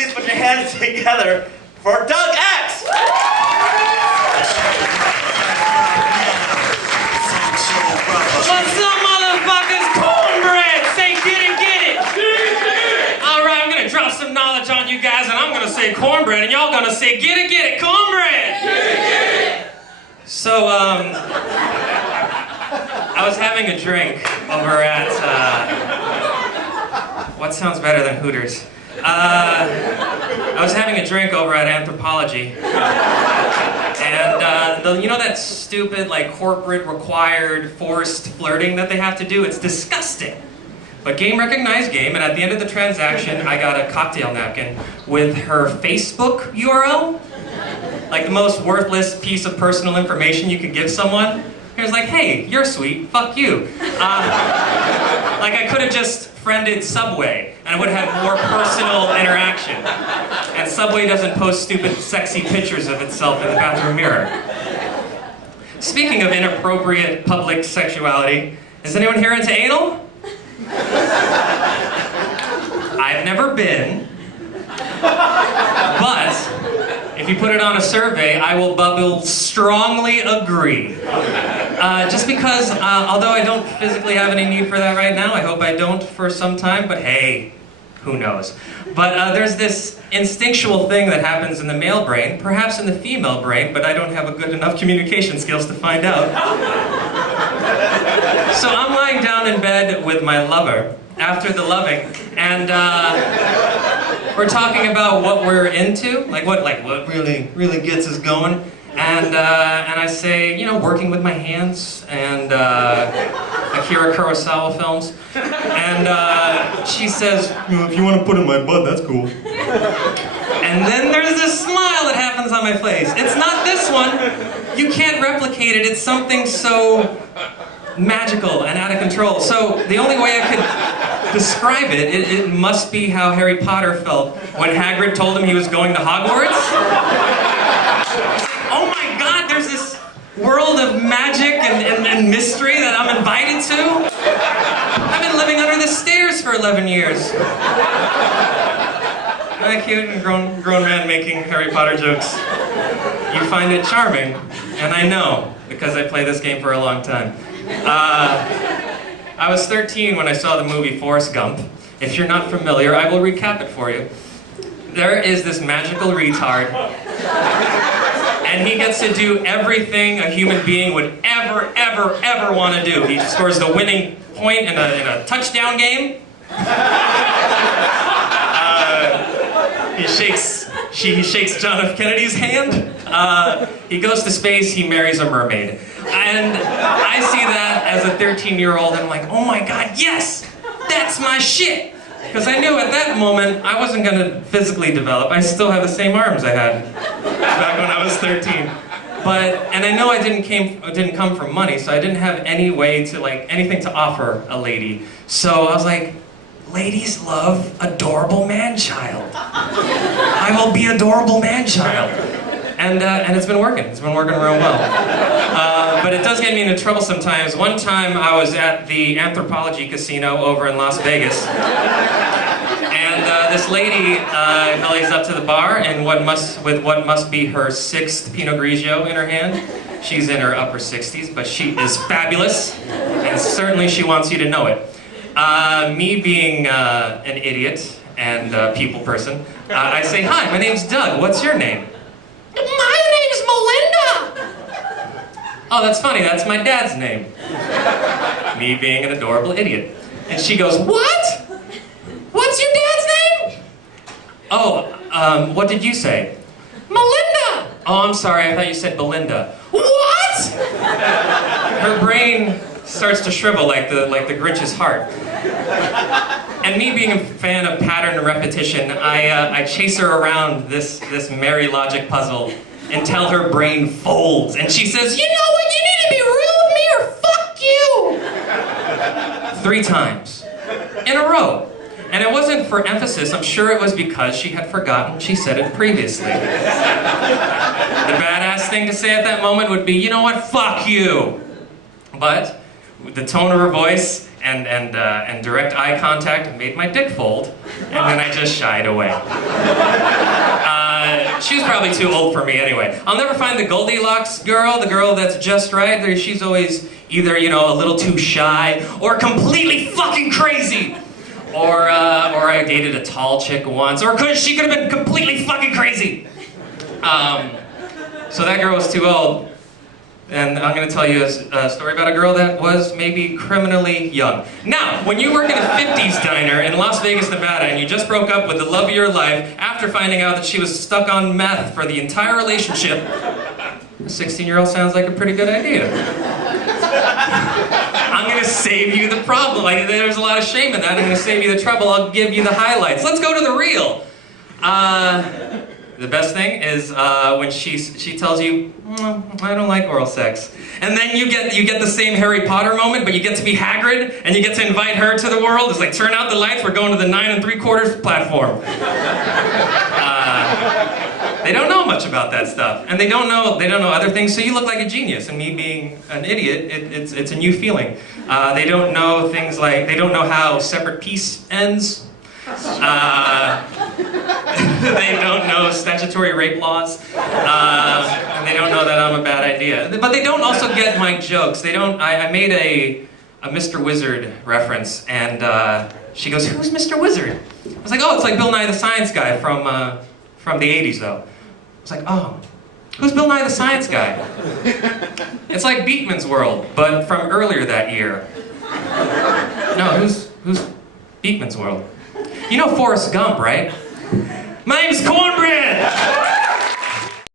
please put your hands together for Doug Ecks. What's up, motherfuckers? Cornbread! Say get it! Alright, I'm gonna drop some knowledge on you guys, and I'm gonna say cornbread, and y'all gonna say get it, cornbread! Get it! So, I was having a drink over at, what sounds better than Hooters? I was having a drink over at Anthropology. And, you know that stupid, like, corporate required forced flirting that they have to do? It's disgusting. But game recognized game, and at the end of the transaction, I got a cocktail napkin with her Facebook URL. Like the most worthless piece of personal information you could give someone. It was like, hey, you're sweet, fuck you. Like I could have just friended Subway, and I would have more personal interaction. And Subway doesn't post stupid, sexy pictures of itself in the bathroom mirror. Speaking of inappropriate public sexuality, is anyone here into anal? I've never been, but if you put it on a survey, I will strongly agree. Just because, although I don't physically have any need for that right now, I hope I don't for some time, but hey, who knows. But there's this instinctual thing that happens in the male brain, perhaps in the female brain, but I don't have a good enough communication skills to find out. So I'm lying down in bed with my lover after the loving, and we're talking about what we're into, like what really gets us going, and I say, you know, working with my hands and Akira Kurosawa films, and she says, you know, if you want to put it in my butt, that's cool. And then there's this smile that happens on my face. It's not this one. You can't replicate it. It's something so magical and out of control. So the only way I could describe it must be how Harry Potter felt when Hagrid told him he was going to Hogwarts. Oh my God, there's this world of magic and mystery that I'm invited to. I've been living under the stairs for 11 years. Isn't that cute? A grown man making Harry Potter jokes. You find it charming, and I know, because I play this game for a long time. I was 13 when I saw the movie Forrest Gump. If you're not familiar, I will recap it for you. There is this magical retard, and he gets to do everything a human being would ever want to do. He scores the winning point in a touchdown game. He shakes John F. Kennedy's hand. He goes to space, he marries a mermaid. And I see that as a 13-year-old, and I'm like, oh my God, yes! That's my shit! Because I knew at that moment, I wasn't going to physically develop. I still have the same arms I had back when I was 13. And I know I didn't come from money, so I didn't have any way to, like, anything to offer a lady. So I was like, ladies love adorable man-child. I will be adorable man-child. And it's been working. It's been working real well. But it does get me into trouble sometimes. One time I was at the Anthropology Casino over in Las Vegas. And this lady lays up to the bar and with what must be her 6th Pinot Grigio in her hand. She's in her upper 60s, but she is fabulous. And certainly she wants you to know it. Me being an idiot and a people person, I say, hi, my name's Doug. What's your name? My name's Melinda! Oh, that's funny, that's my dad's name. Me being an adorable idiot. And she goes, what? What's your dad's name? Oh, what did you say? Melinda! Oh, I'm sorry, I thought you said Belinda. What? Her brain starts to shrivel like the Grinch's heart. And me being a fan of pattern and repetition, I chase her around this merry logic puzzle until her brain folds, and she says, you know what, you need to be real with me or fuck you! 3 times. In a row. And it wasn't for emphasis, I'm sure it was because she had forgotten she said it previously. The badass thing to say at that moment would be, you know what, fuck you! But the tone of her voice and direct eye contact and made my dick fold, and then I just shied away. She was probably too old for me anyway. I'll never find the Goldilocks girl, the girl that's just right. She's always either, you know, a little too shy or completely fucking crazy. Or I dated a tall chick once, or she could have been completely fucking crazy. So that girl was too old. And I'm going to tell you a story about a girl that was maybe criminally young. Now, when you work in a 50s diner in Las Vegas, Nevada, and you just broke up with the love of your life after finding out that she was stuck on meth for the entire relationship, a 16-year-old sounds like a pretty good idea. I'm going to save you the problem. Like, there's a lot of shame in that. I'm going to save you the trouble. I'll give you the highlights. Let's go to the real. The best thing is when she tells you, I don't like oral sex. And then you get the same Harry Potter moment, but you get to be Hagrid, and you get to invite her to the world. It's like, turn out the lights, we're going to the 9 3/4 platform. They don't know much about that stuff, and they don't know other things, so you look like a genius, and me being an idiot, it's a new feeling. They don't know things like, they don't know how separate peace ends. They don't know statutory rape laws, and they don't know that I'm a bad idea. But they don't also get my jokes. They don't. I made a Mr. Wizard reference, and she goes, "Who's Mr. Wizard?" I was like, "Oh, it's like Bill Nye the Science Guy from the '80s, though." I was like, "Oh, who's Bill Nye the Science Guy?" It's like Beekman's World, but from earlier that year. No, who's Beekman's World? You know Forrest Gump, right? My name's Cornbread!